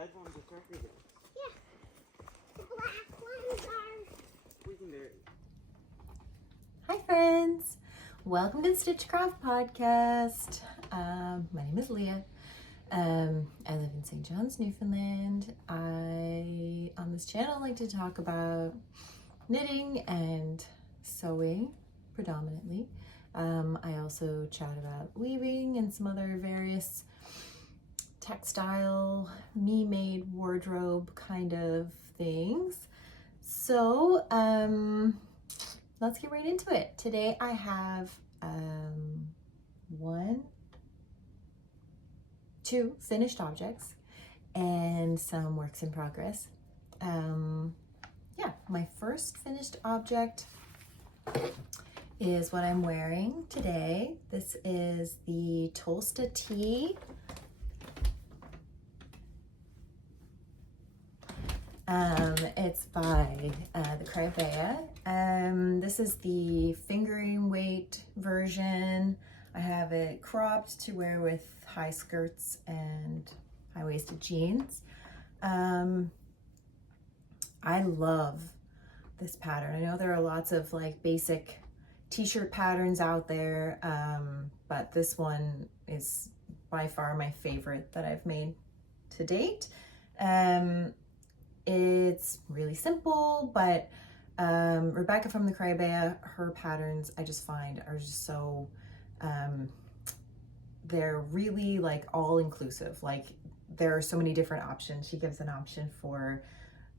red ones are cracking. Yeah. The black ones are Freaking dirty. Hi friends, welcome to the Stitch Craft Podcast. My name is Leah. I live in St. John's, Newfoundland. On this channel, like to talk about knitting and sewing predominantly. I also chat about weaving and some other various textile, me-made wardrobe kind of things. So let's get right into it. Today I have two finished objects and some works in progress. My first finished object is what I'm wearing today. This is the Tolsta Tee. It's by the Creabea. This is the fingering weight version. I have it cropped to wear with high skirts and high-waisted jeans. I love this pattern. I know there are lots of like basic t-shirt patterns out there, but this one is by far my favorite that I've made to date. It's really simple, but Rebecca from the Creabea, her patterns I just find are just so, they're really like all inclusive. Like there are so many different options. She gives an option for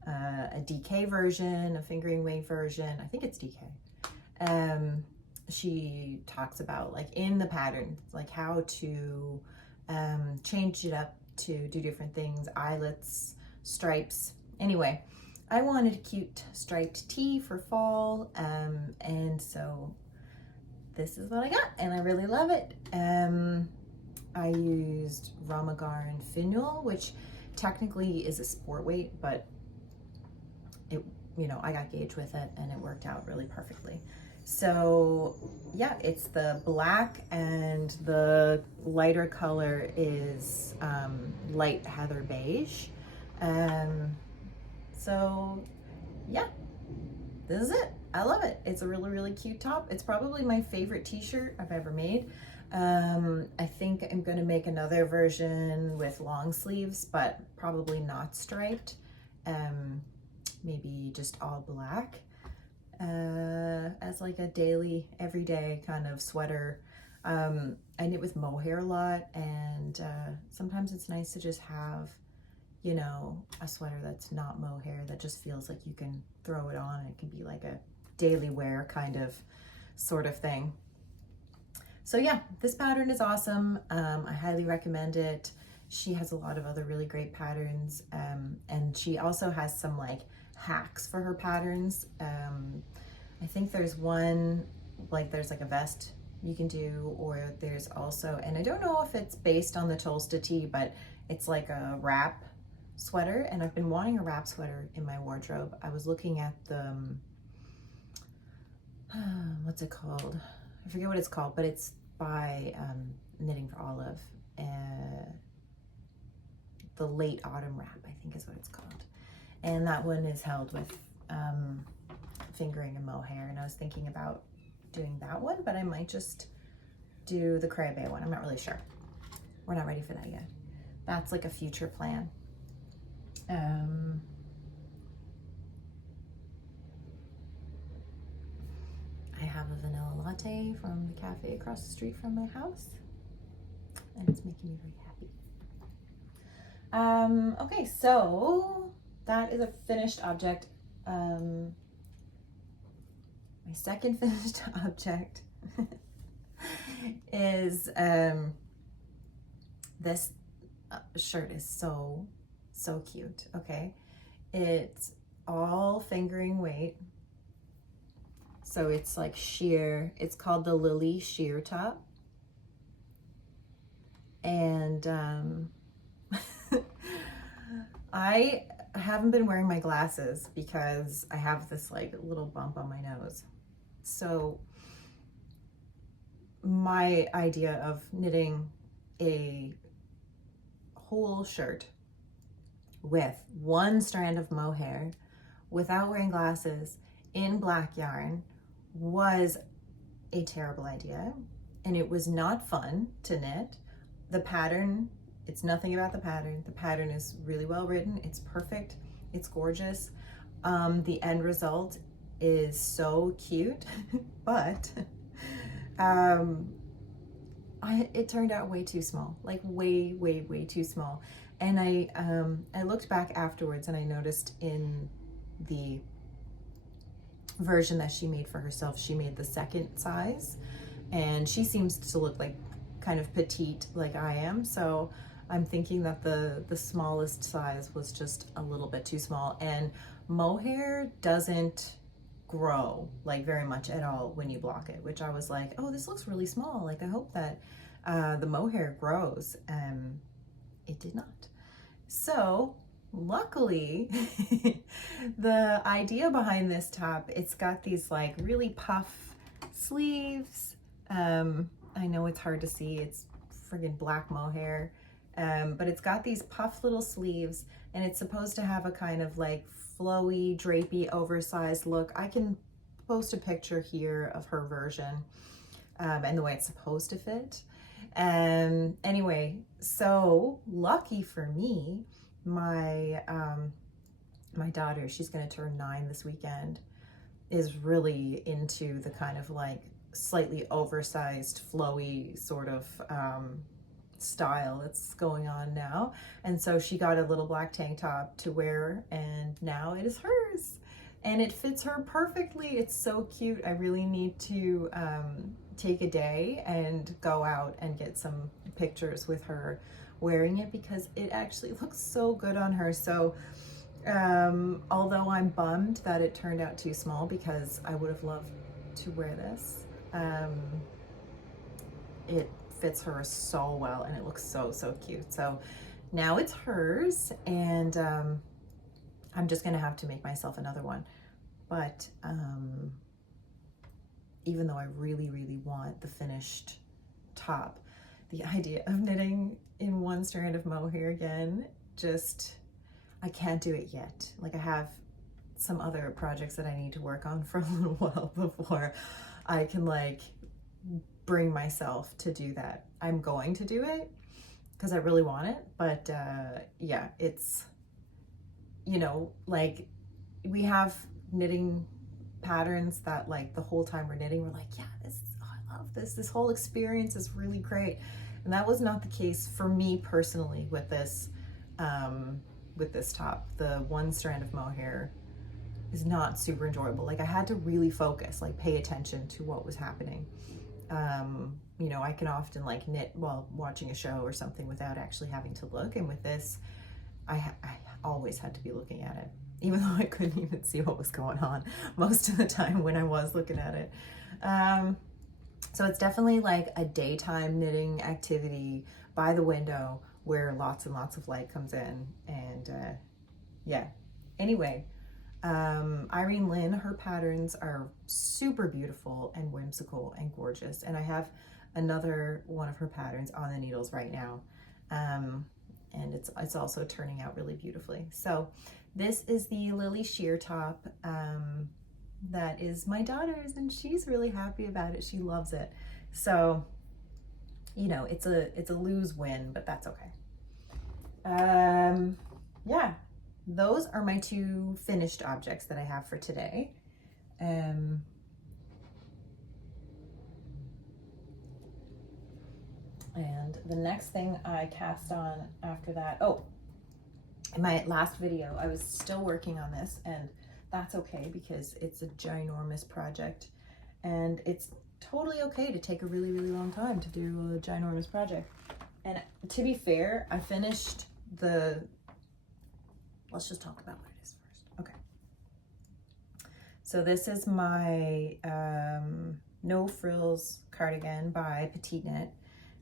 a DK version, a fingering weight version. I think it's DK. She talks about like in the pattern, like how to change it up to do different things, eyelets, stripes. Anyway, I wanted a cute striped tee for fall, and so this is what I got, and I really love it. I used Ramagar and Finial, which technically is a sport weight, but it, I got gauge with it and it worked out really perfectly. So yeah, it's the black and the lighter color is light heather beige. So yeah, this is it. I love it. It's a really, really cute top. It's probably my favorite t-shirt I've ever made. I think I'm gonna make another version with long sleeves, but probably not striped. Maybe just all black as like a daily, everyday kind of sweater. I knit with mohair a lot, and sometimes it's nice to just have a sweater that's not mohair, that just feels like you can throw it on and it can be like a daily wear kind of sort of thing. So yeah, this pattern is awesome. I highly recommend it. She has a lot of other really great patterns, and she also has some like hacks for her patterns. I think there's one, like there's like a vest you can do, or there's also, and I don't know if it's based on the Tolsta Tee, but it's like a wrap sweater, and I've been wanting a wrap sweater in my wardrobe. I was looking at the what's it called? I forget what it's called, but it's by Knitting for Olive. The Late Autumn Wrap, I think is what it's called. And that one is held with fingering and mohair, and I was thinking about doing that one, but I might just do the Creabea one. I'm not really sure. We're not ready for that yet. That's like a future plan. I have a vanilla latte from the cafe across the street from my house, and it's making me very happy. Okay, so that is a finished object. My second finished object is this shirt is so cute. Okay, it's all fingering weight, so it's like sheer. It's called the Lily sheer top, and I haven't been wearing my glasses because I have this like little bump on my nose. So my idea of knitting a whole shirt with one strand of mohair without wearing glasses in black yarn was a terrible idea, and it was not fun to knit. The pattern, it's nothing about the pattern. The pattern is really well written. It's perfect. It's gorgeous. The end result is so cute, but it turned out way too small, like way too small. And I looked back afterwards and I noticed in the version that she made for herself, she made the second size, and she seems to look like kind of petite like I am. So I'm thinking that the smallest size was just a little bit too small, and mohair doesn't grow like very much at all when you block it, which I was like, oh, this looks really small. Like I hope that the mohair grows. It did not. So luckily, the idea behind this top, it's got these like really puff sleeves. I know it's hard to see, it's friggin' black mohair, but it's got these puff little sleeves, and it's supposed to have a kind of like flowy, drapey, oversized look. I can post a picture here of her version and the way it's supposed to fit. Anyway, so lucky for me, my daughter, she's going to turn 9 this weekend, is really into the kind of like slightly oversized, flowy sort of style that's going on now. And so she got a little black tank top to wear, and now it is hers. And it fits her perfectly. It's so cute. I really need to take a day and go out and get some pictures with her wearing it, because it actually looks so good on her. So although I'm bummed that it turned out too small, because I would have loved to wear this, it fits her so well and it looks so cute. So now it's hers, and I'm just gonna have to make myself another one. But even though I really want the finished top, the idea of knitting in one strand of mohair again, just, I can't do it yet. Like I have some other projects that I need to work on for a little while before I can like bring myself to do that. I'm going to do it because I really want it, but yeah, it's, you know, like we have knitting patterns that like the whole time we're knitting, we're like, yeah, I love this. This whole experience is really great. And that was not the case for me personally with this top. The one strand of mohair is not super enjoyable. Like I had to really focus, like pay attention to what was happening. You know, I can often like knit while watching a show or something without actually having to look. And with this, I always had to be looking at it, even though I couldn't even see what was going on most of the time when I was looking at it. So it's definitely like a daytime knitting activity by the window where lots and lots of light comes in. And yeah, anyway, Irene Lynn, her patterns are super beautiful and whimsical and gorgeous. And I have another one of her patterns on the needles right now. And it's also turning out really beautifully. So this is the Lily sheer top that is my daughter's, and she's really happy about it. She loves it. So, you know, it's a lose-win, but that's okay. Yeah, those are my 2 finished objects that I have for today. And the next thing I cast on after that, oh, in my last video, I was still working on this, and that's okay because it's a ginormous project, and it's totally okay to take a really long time to do a ginormous project. And to be fair, I finished let's just talk about what it is first. Okay. So this is my No Frills cardigan by Petitknit.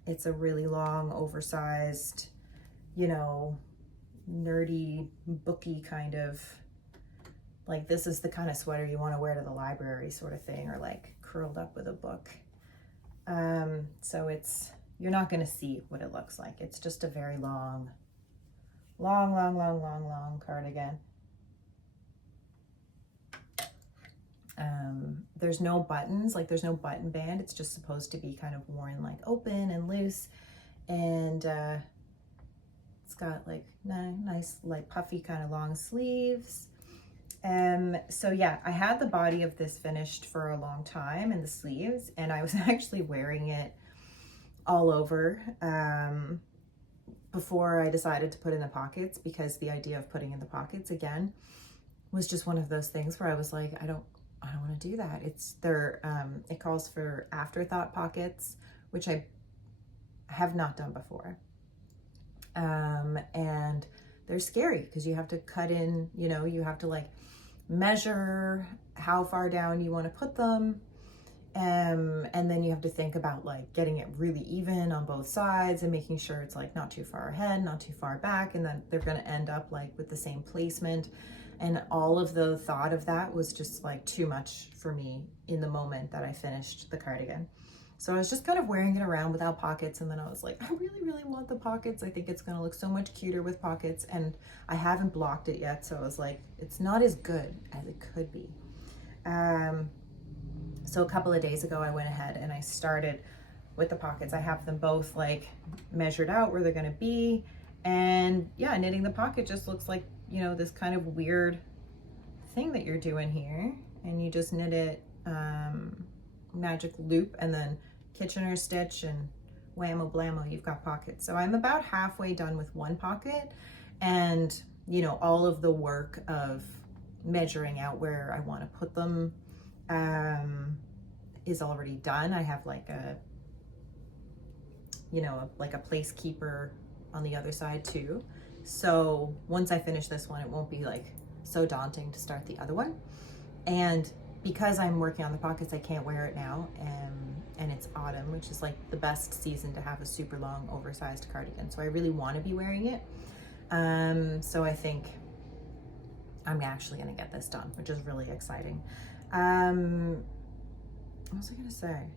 It's a really long, oversized, you know, nerdy, booky kind of, like this is the kind of sweater you want to wear to the library sort of thing, or like curled up with a book. So you're not going to see what it looks like. It's just a very long, long cardigan. There's no buttons, like there's no button band. It's just supposed to be kind of worn like open and loose. And it's got like nice, like puffy kind of long sleeves. So yeah, I had the body of this finished for a long time and the sleeves, and I was actually wearing it all over before I decided to put in the pockets, because the idea of putting in the pockets again was just one of those things where I was like, I don't want to do that. It calls for afterthought pockets, which I have not done before. And they're scary because you have to cut in, you know, you have to like measure how far down you want to put them. And then you have to think about like getting it really even on both sides and making sure it's like not too far ahead, not too far back. And then they're going to end up like with the same placement. And all of the thought of that was just like too much for me in the moment that I finished the cardigan. So I was just kind of wearing it around without pockets. And then I was like, I really want the pockets. I think it's going to look so much cuter with pockets. And I haven't blocked it yet. So I was like, it's not as good as it could be. So a couple of days ago, I went ahead and I started with the pockets. I have them both like measured out where they're going to be. And yeah, knitting the pocket just looks like, you know, this kind of weird thing that you're doing here. And you just knit it magic loop and then Kitchener stitch, and whammo blammo, you've got pockets. So I'm about halfway done with one pocket, and you know, all of the work of measuring out where I want to put them is already done. I have like a, you know, like a placekeeper on the other side too. So once I finish this one, it won't be like so daunting to start the other one. And because I'm working on the pockets, I can't wear it now. And it's autumn, which is like the best season to have a super long oversized cardigan. So I really want to be wearing it. So I think I'm actually going to get this done, which is really exciting. What was I going to say?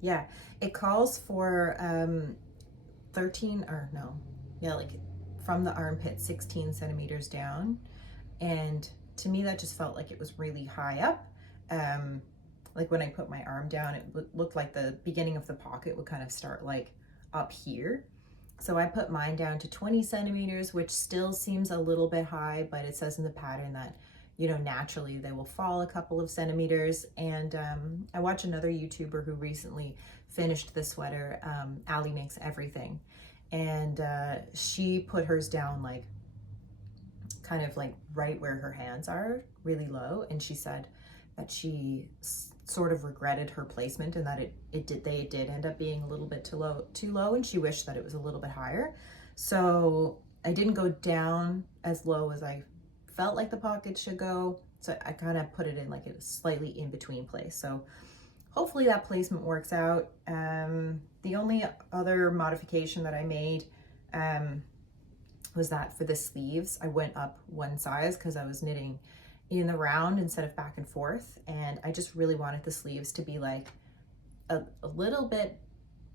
Yeah, it calls for 13 or no, yeah, like from the armpit 16 centimeters down. And to me, that just felt like it was really high up. Like when I put my arm down, it looked like the beginning of the pocket would kind of start like up here. So I put mine down to 20 centimeters, which still seems a little bit high, but it says in the pattern that, you know, naturally they will fall a couple of centimeters. And I watched another YouTuber who recently finished the sweater, Ali Makes Everything. And she put hers down like kind of like right where her hands are, really low. And she said that she sort of regretted her placement and that they did end up being a little bit too low, and she wished that it was a little bit higher. So I didn't go down as low as I felt like the pocket should go. So I kind of put it in like a slightly in between place. So hopefully that placement works out. The only other modification that I made was that for the sleeves, I went up one size because I was knitting in the round instead of back and forth. And I just really wanted the sleeves to be like a little bit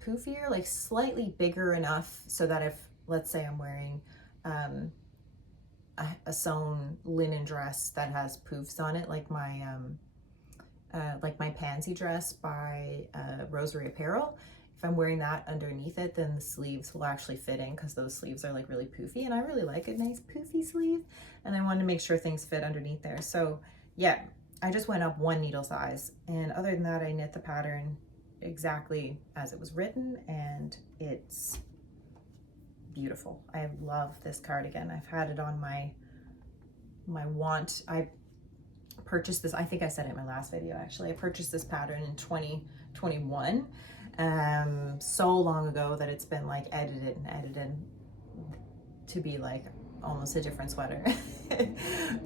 poofier, like slightly bigger enough so that if, let's say I'm wearing a sewn linen dress that has poofs on it, like my pansy dress by Rosary Apparel, if I'm wearing that underneath it, then the sleeves will actually fit in because those sleeves are like really poofy, and I really like a nice poofy sleeve, and I wanted to make sure things fit underneath there. So yeah, I just went up one needle size, and other than that, I knit the pattern exactly as it was written, and it's beautiful. I love this cardigan. I've had it on my want. I purchased this, I think I said it in my last video actually, I purchased this pattern in 2021. So long ago that it's been like edited to be like almost a different sweater.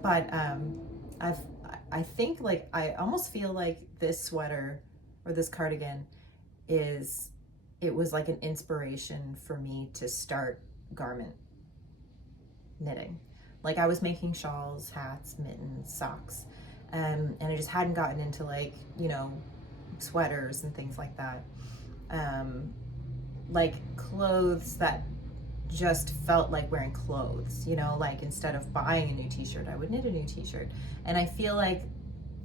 But I think like I almost feel like this sweater or this cardigan it was like an inspiration for me to start garment knitting. Like I was making shawls, hats, mittens, socks, and I just hadn't gotten into like, you know, sweaters and things like that. like clothes that just felt like wearing clothes, you know, like instead of buying a new t-shirt, I would knit a new t-shirt. And I feel like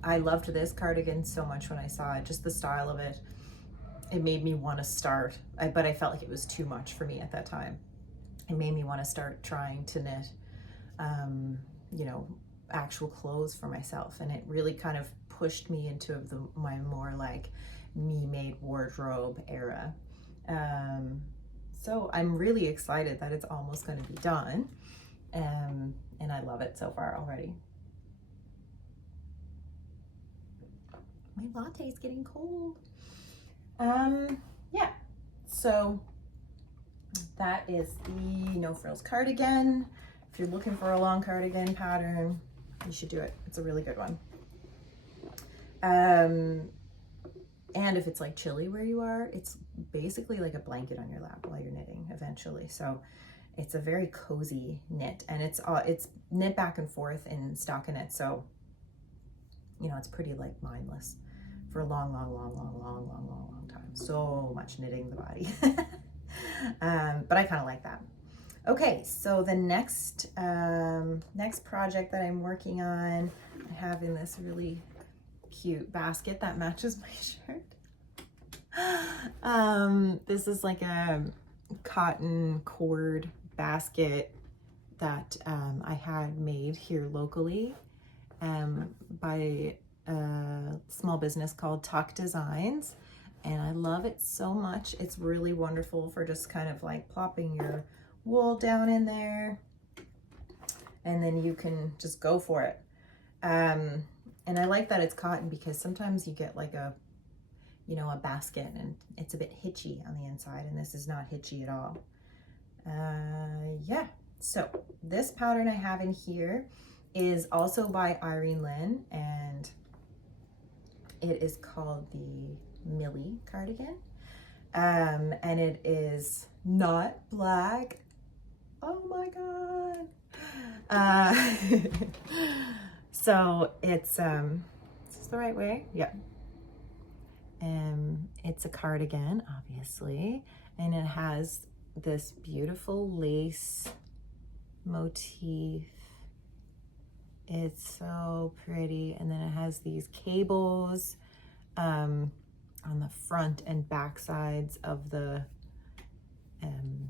I loved this cardigan so much when I saw it, just the style of it. It made me want to start, but I felt like it was too much for me at that time. It made me want to start trying to knit, you know, actual clothes for myself. And it really kind of pushed me into my more like me-made wardrobe era. So I'm really excited that it's almost going to be done. And I love it so far already. My latte is getting cold. Yeah, so that is the No Frills cardigan. If you're looking for a long cardigan pattern, you should do it. It's a really good one. And if it's like chilly where you are, it's basically like a blanket on your lap while you're knitting eventually. So it's a very cozy knit, and it's knit back and forth in stockinette. So, you know, it's pretty like mindless for a long time. So much knitting the body. But I kind of like that. Okay, so the next project that I'm working on, I have in this really cute basket that matches my shirt. This is like a cotton cord basket that I had made here locally by a small business called Tuck Designs, and I love it so much. It's really wonderful for just kind of like plopping your wool down in there, and then you can just go for it. And I like that it's cotton, because sometimes you get like a basket and it's a bit hitchy on the inside, and this is not hitchy at all. Yeah, so this pattern I have in here is also by Irene Lynn, and it is called the Millie Cardigan. And it is not black. Oh my God. So it's, is this the right way? Yeah. It's a cardigan, obviously, and it has this beautiful lace motif. It's so pretty. And then it has these cables on the front and back sides of the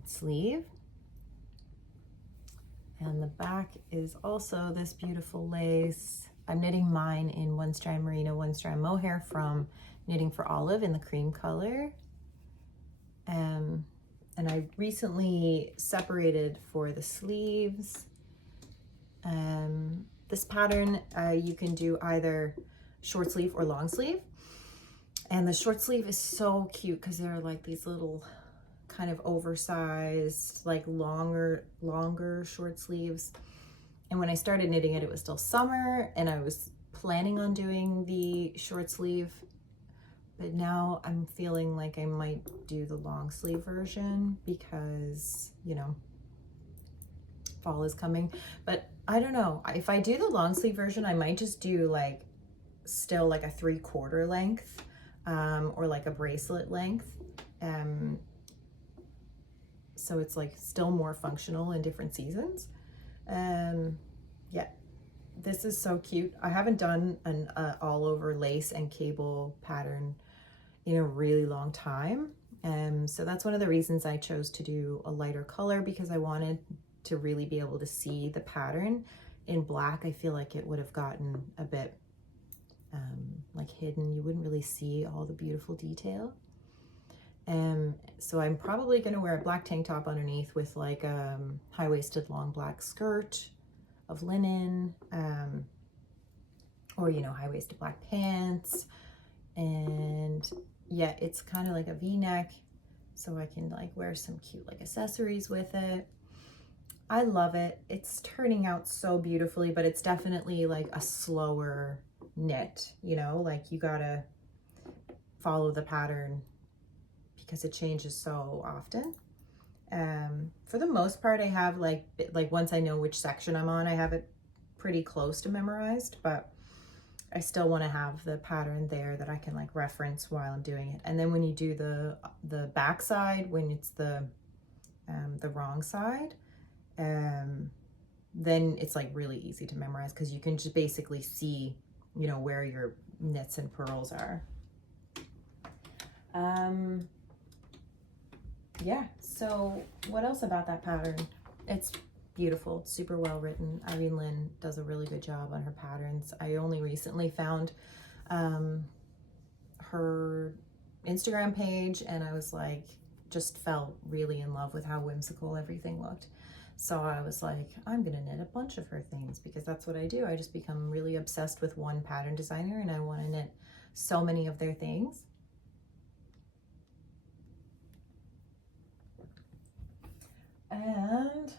sleeve. And the back is also this beautiful lace. I'm knitting mine in one strand merino, one strand mohair from Knitting for Olive in the cream color. And I recently separated for the sleeves. This pattern, you can do either short sleeve or long sleeve. And the short sleeve is so cute because they're like these little kind of oversized, like longer short sleeves. And when I started knitting it, it was still summer, and I was planning on doing the short sleeve, but now I'm feeling like I might do the long sleeve version because, you know, fall is coming. But I don't know, if I do the long sleeve version, I might just do like still like a 3/4 length, or like a bracelet length. So it's like still more functional in different seasons. Yeah, this is so cute. I haven't done an all over lace and cable pattern in a really long time. So that's one of the reasons I chose to do a lighter color, because I wanted to really be able to see the pattern. In black, I feel like it would have gotten a bit like hidden. You wouldn't really see all the beautiful detail. So I'm probably going to wear a black tank top underneath with like a high-waisted long black skirt of linen, or, you know, high-waisted black pants. And yeah, it's kind of like a V-neck, so I can like wear some cute like accessories with it. I love it. It's turning out so beautifully, but it's definitely like a slower knit, you know, like you gotta follow the pattern because it changes so often. For the most part, I have like once I know which section I'm on, I have it pretty close to memorized, but I still want to have the pattern there that I can like reference while I'm doing it. And then when you do the back side, when it's the wrong side, then it's like really easy to memorize because you can just basically see, you know, where your knits and purls are. Yeah, so what else about that pattern? It's beautiful. It's super well written. Irene Lynn does a really good job on her patterns. I only recently found her Instagram page, and I was like, just fell really in love with how whimsical everything looked. So I was like, I'm gonna knit a bunch of her things because that's what I do. I just become really obsessed with one pattern designer and I want to knit so many of their things. And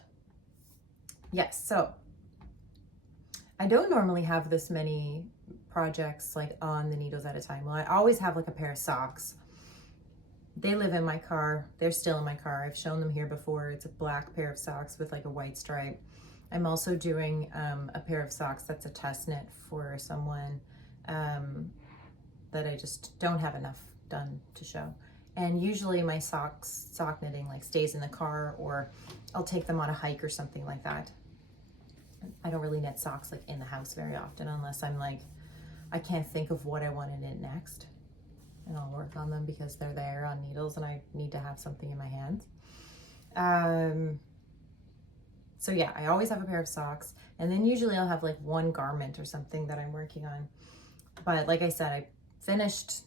yes, so I don't normally have this many projects like on the needles at a time. Well, I always have like a pair of socks. They live in my car. They're still in my car. I've shown them here before. It's a black pair of socks with like a white stripe. I'm also doing a pair of socks that's a test knit for someone that I just don't have enough done to show. And usually my sock knitting like stays in the car, or I'll take them on a hike or something like that. I don't really knit socks like in the house very often unless I'm like, I can't think of what I want to knit next. And I'll work on them because they're there on needles and I need to have something in my hands. So yeah, I always have a pair of socks, and then usually I'll have like one garment or something that I'm working on. But like I said, I finished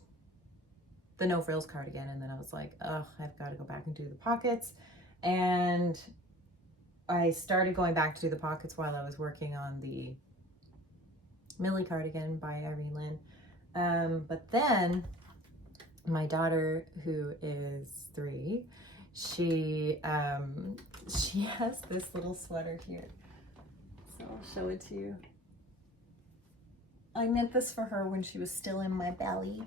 the no frills cardigan, and then I was like, oh, I've got to go back and do the pockets. And I started going back to do the pockets while I was working on the Millie Cardigan by Irene Lynn. But then my daughter, who is 3, she has this little sweater here. So I'll show it to you. I knit this for her when she was still in my belly.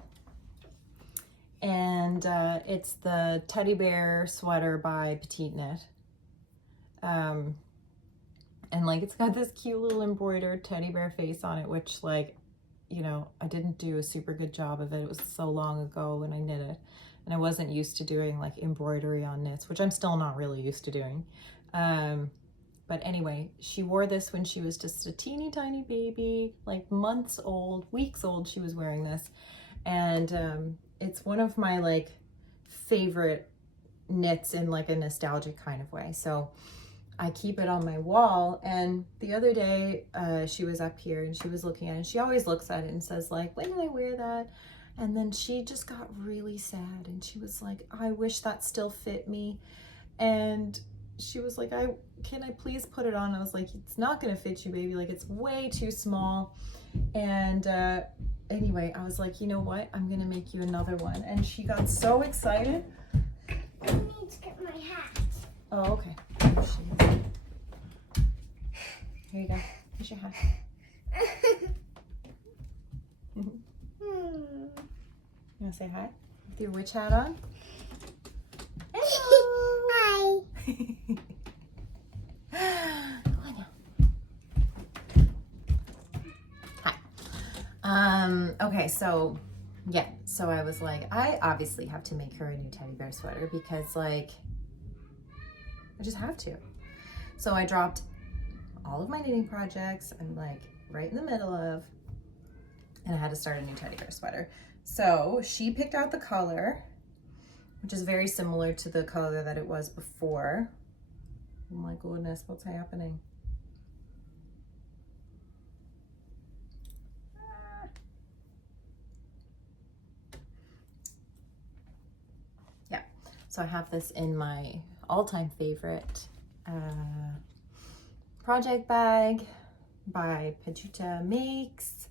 And it's the teddy bear sweater by Petitknit. And like it's got this cute little embroidered teddy bear face on it, which like, you know, I didn't do a super good job of it. It was so long ago when I knit it, and I wasn't used to doing like embroidery on knits, which I'm still not really used to doing. But anyway, she wore this when she was just a teeny tiny baby, like months old, weeks old. She was wearing this, and it's one of my like favorite knits in like a nostalgic kind of way. So I keep it on my wall. And the other day she was up here and she was looking at it, and she always looks at it and says like, when did I wear that? And then she just got really sad and she was like, I wish that still fit me. And she was like, can I please put it on? I was like, it's not gonna fit you, baby, like it's way too small. And anyway, I was like, you know what, I'm gonna make you another one. And she got so excited. I need to get my hat. Oh, okay. Here you go. Here's your hat. You wanna say hi with your witch hat on? Hi. Hi. Okay, so yeah, so I was like, I obviously have to make her a new teddy bear sweater because like, I just have to. So I dropped all of my knitting projects. I'm like right in the middle of, and I had to start a new teddy bear sweater. So she picked out the color, which is very similar to the color that it was before. Oh my goodness, what's happening? Yeah, so I have this in my all-time favorite project bag by Petitknit.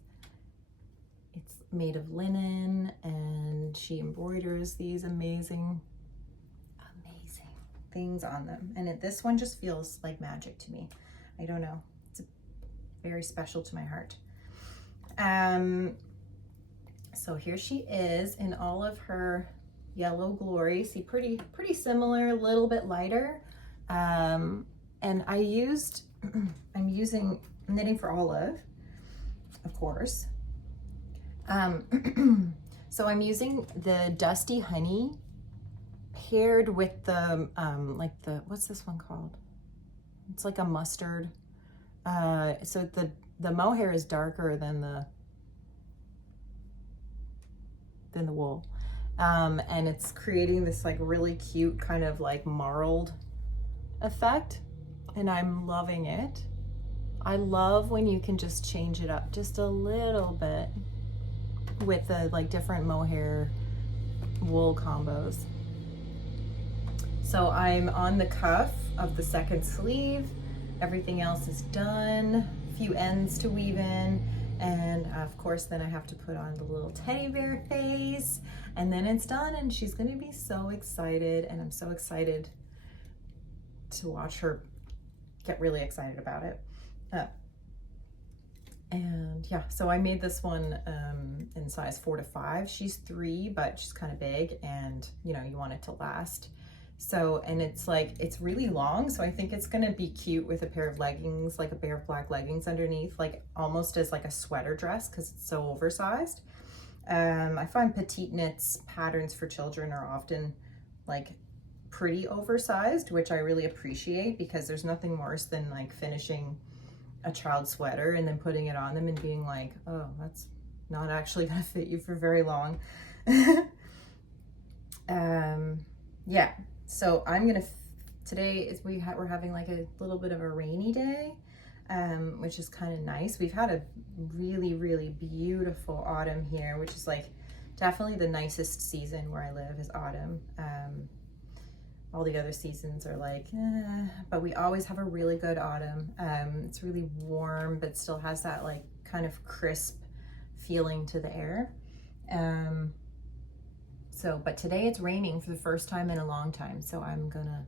It's made of linen and she embroiders these amazing things on them. And this one just feels like magic to me. I don't know. It's very special to my heart. So here she is in all of her yellow glory. See, pretty similar, a little bit lighter. And I'm using Knitting for Olive, of course. So I'm using the Dusty Honey paired with the, what's this one called? It's like a mustard. So the mohair is darker than the wool. And it's creating this like really cute kind of like marled effect. And I'm loving it. I love when you can just change it up just a little bit with the like different mohair wool combos. So I'm on the cuff of the second sleeve. Everything else is done. A few ends to weave in. And of course, then I have to put on the little teddy bear face, and then it's done, and she's gonna be so excited, and I'm so excited to watch her get really excited about it. And yeah, so I made this one in size 4 to 5. She's 3, but she's kind of big, and you know, you want it to last. So, and it's like, it's really long, so I think it's gonna be cute with a pair of leggings, like a pair of black leggings underneath, like almost as like a sweater dress because it's so oversized. I find Petitknit's patterns for children are often like pretty oversized, which I really appreciate, because there's nothing worse than like finishing a child's sweater and then putting it on them and being like, oh, that's not actually gonna fit you for very long. Yeah. So I'm gonna, today is we're having like a little bit of a rainy day, which is kind of nice. We've had a really, really beautiful autumn here, which is like definitely the nicest season where I live is autumn. All the other seasons are like, but we always have a really good autumn. It's really warm, but still has that like kind of crisp feeling to the air. But today it's raining for the first time in a long time. So I'm gonna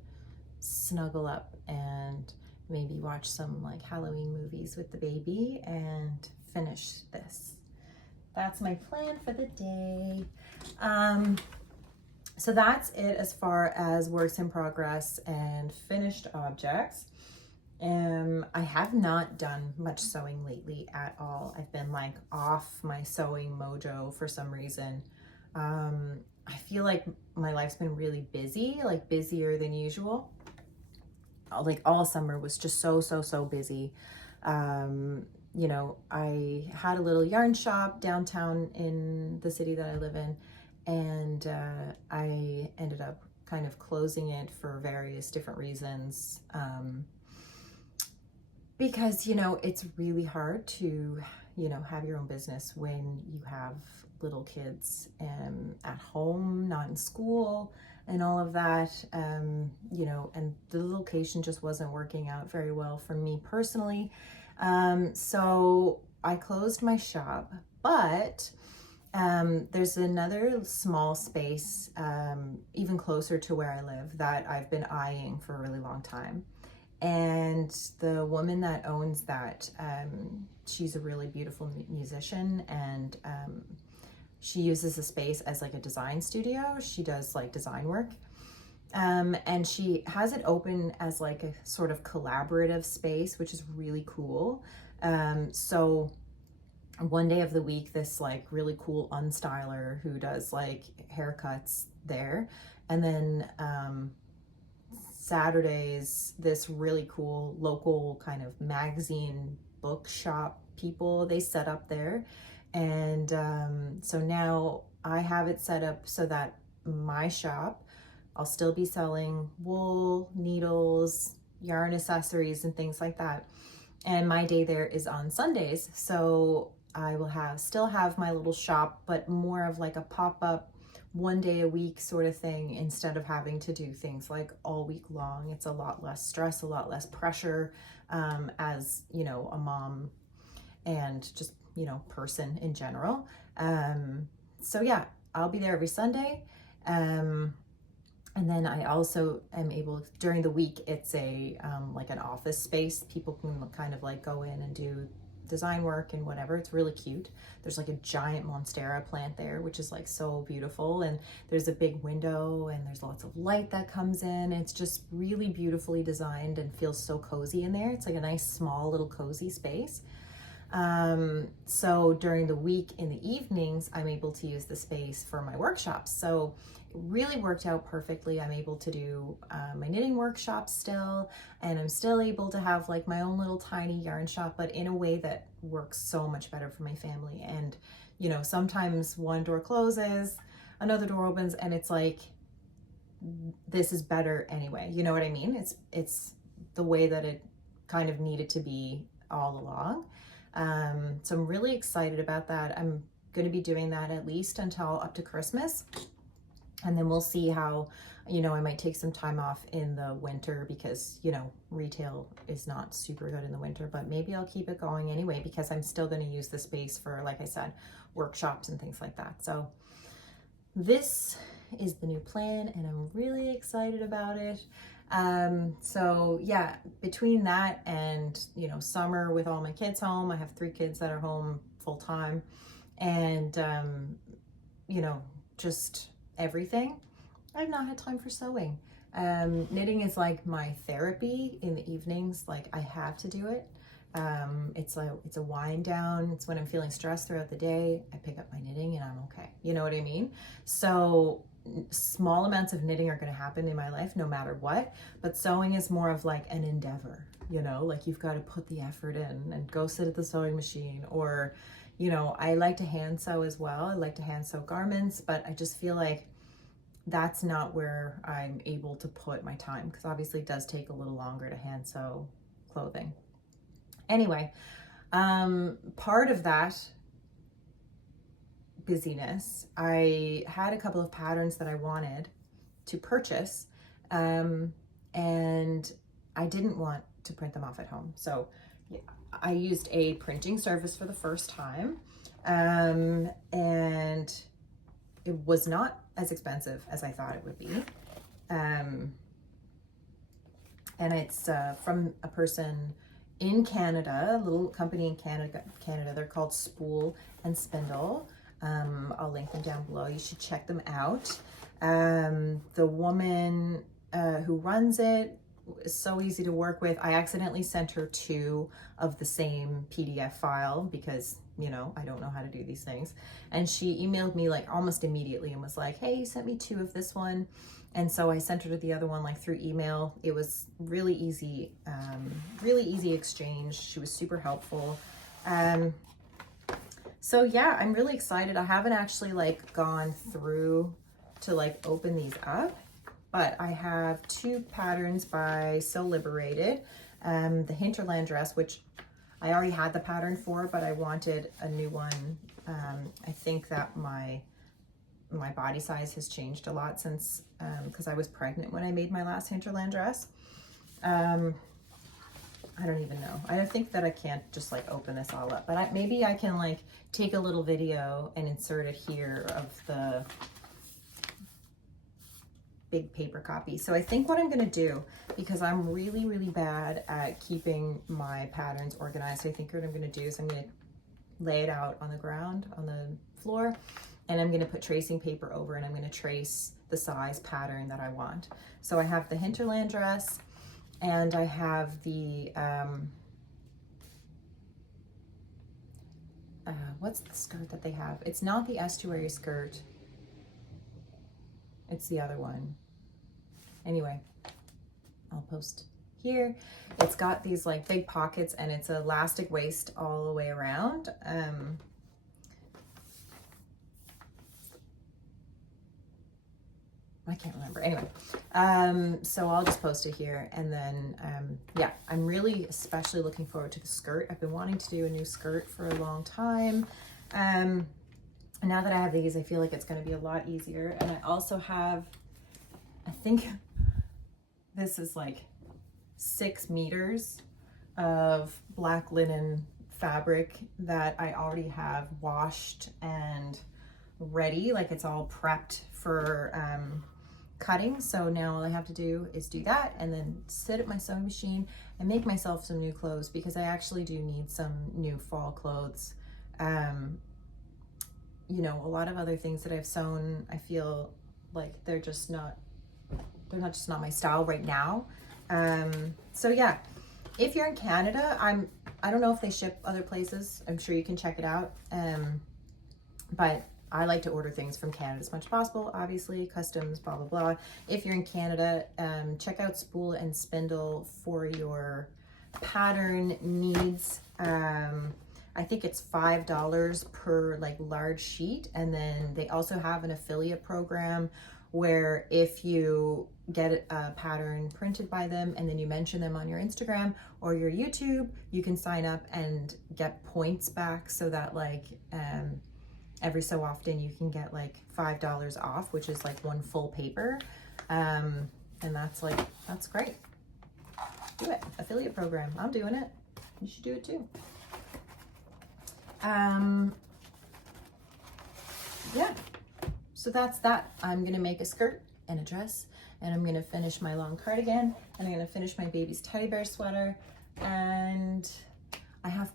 snuggle up and maybe watch some like Halloween movies with the baby and finish this. That's my plan for the day. So that's it as far as works in progress and finished objects. I have not done much sewing lately at all. I've been like off my sewing mojo for some reason. I feel like my life's been really busy, like busier than usual. Like all summer was just so busy. You know, I had a little yarn shop downtown in the city that I live in, and I ended up kind of closing it for various different reasons. Because, you know, it's really hard to, you know, have your own business when you have little kids at home, not in school, and all of that. You know, and the location just wasn't working out very well for me personally. So I closed my shop, but there's another small space, even closer to where I live, that I've been eyeing for a really long time. And the woman that owns that, she's a really beautiful musician, and she uses the space as like a design studio. She does like design work. And she has it open as like a sort of collaborative space, which is really cool. So one day of the week, this like really cool unstyler who does like haircuts there. And then Saturdays, this really cool local kind of magazine bookshop people, they set up there. And so now I have it set up so that my shop, I'll still be selling wool, needles, yarn accessories, and things like that. And my day there is on Sundays. So I will still have my little shop, but more of like a pop-up, one day a week sort of thing, instead of having to do things like all week long. It's a lot less stress, a lot less pressure, as, you know, a mom and just, you know, person in general. So yeah, I'll be there every Sunday. And then I also am able, during the week, it's a like an office space. People can kind of like go in and do design work and whatever. It's really cute. There's like a giant monstera plant there, which is like so beautiful. And there's a big window and there's lots of light that comes in. It's just really beautifully designed and feels so cozy in there. It's like a nice, small, little cozy space. So during the week in the evenings, I'm able to use the space for my workshops. So it really worked out perfectly. I'm able to do my knitting workshops still, and I'm still able to have like my own little tiny yarn shop, but in a way that works so much better for my family. And, you know, sometimes one door closes, another door opens, and it's like, this is better anyway. You know what I mean? It's the way that it kind of needed to be all along. So I'm really excited about that. I'm going to be doing that at least until up to Christmas. And then we'll see how, you know, I might take some time off in the winter because, you know, retail is not super good in the winter, but maybe I'll keep it going anyway because I'm still going to use the space for, like I said, workshops and things like that. So this is the new plan and I'm really excited about it. So yeah, between that and, you know, summer with all my kids home, I have 3 kids that are home full time, and, you know, just everything, I've not had time for sewing. Knitting is like my therapy in the evenings. Like I have to do it. It's a wind down. It's when I'm feeling stressed throughout the day. I pick up my knitting and I'm okay. You know what I mean? So small amounts of knitting are going to happen in my life no matter what, but sewing is more of like an endeavor, you know, like you've got to put the effort in and go sit at the sewing machine. Or, you know, I like to hand sew as well. I like to hand sew garments, but I just feel like that's not where I'm able to put my time, because obviously it does take a little longer to hand sew clothing. Anyway, part of that busyness, I had a couple of patterns that I wanted to purchase, and I didn't want to print them off at home. So yeah, I used a printing service for the first time, and it was not as expensive as I thought it would be. And it's from a person in Canada, a little company in Canada. They're called Spool and Spindle. I'll link them down below. You should check them out. The woman who runs it is so easy to work with. I accidentally sent her 2 of the same PDF file because, you know, I don't know how to do these things. And she emailed me like almost immediately and was like, hey, you sent me 2 of this one. And so I sent her to the other one like through email. It was really easy exchange. She was super helpful. So yeah, I'm really excited. I haven't actually like gone through to like open these up, but I have 2 patterns by So Liberated. The Hinterland dress, which I already had the pattern for, but I wanted a new one. I think that my body size has changed a lot since, because I was pregnant when I made my last Hinterland dress. I don't even know. I think that I can't just like open this all up, but maybe I can like take a little video and insert it here of the big paper copy. So I think what I'm going to do, because I'm really, really bad at keeping my patterns organized, I think what I'm going to do is I'm going to lay it out on the ground, on the floor, and I'm going to put tracing paper over, and I'm going to trace the size pattern that I want. So I have the Hinterland dress, and I have the, what's the skirt that they have? It's not the estuary skirt. It's the other one. Anyway, I'll post here. It's got these like big pockets, and it's an elastic waist all the way around. I can't remember. Anyway, so I'll just post it here. And then, yeah, I'm really especially looking forward to the skirt. I've been wanting to do a new skirt for a long time. And now that I have these, I feel like it's going to be a lot easier. And I also have, I think this is like 6 meters of black linen fabric that I already have washed and ready. Like it's all prepped for, cutting. So now all I have to do is do that and then sit at my sewing machine and make myself some new clothes, because I actually do need some new fall clothes. You know, a lot of other things that I've sewn, I feel like they're just not my style right now. So yeah, if you're in Canada, I don't know if they ship other places. I'm sure you can check it out. But I like to order things from Canada as much as possible, obviously, customs, blah, blah, blah. If you're in Canada, check out Spool and Spindle for your pattern needs. I think it's $5 per like large sheet. And then they also have an affiliate program where if you get a pattern printed by them and then you mention them on your Instagram or your YouTube, you can sign up and get points back, so that like every so often you can get like $5 off, which is like one full paper. And that's great. Do it. Affiliate program. I'm doing it. You should do it too. Yeah. So that's that. I'm going to make a skirt and a dress, and I'm going to finish my long cardigan, and I'm going to finish my baby's teddy bear sweater. And I have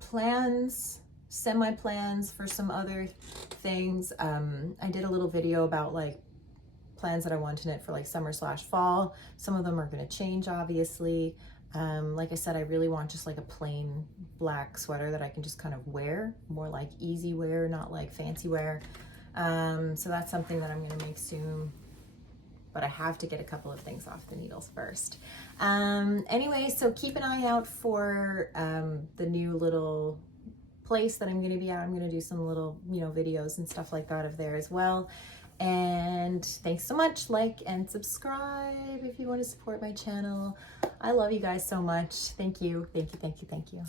plans, semi-plans for some other things. I did a little video about like plans that I want to knit for like summer/fall. Some of them are going to change, obviously. Like I said, I really want just like a plain black sweater that I can just kind of wear, more like easy wear, not like fancy wear. So that's something that I'm going to make soon, but I have to get a couple of things off the needles first. Anyway, so keep an eye out for the new little place that I'm going to be at. I'm going to do some little, videos and stuff like that of there as well. And thanks so much. Like and subscribe if you want to support my channel. I love you guys so much. Thank you. Thank you. Thank you. Thank you.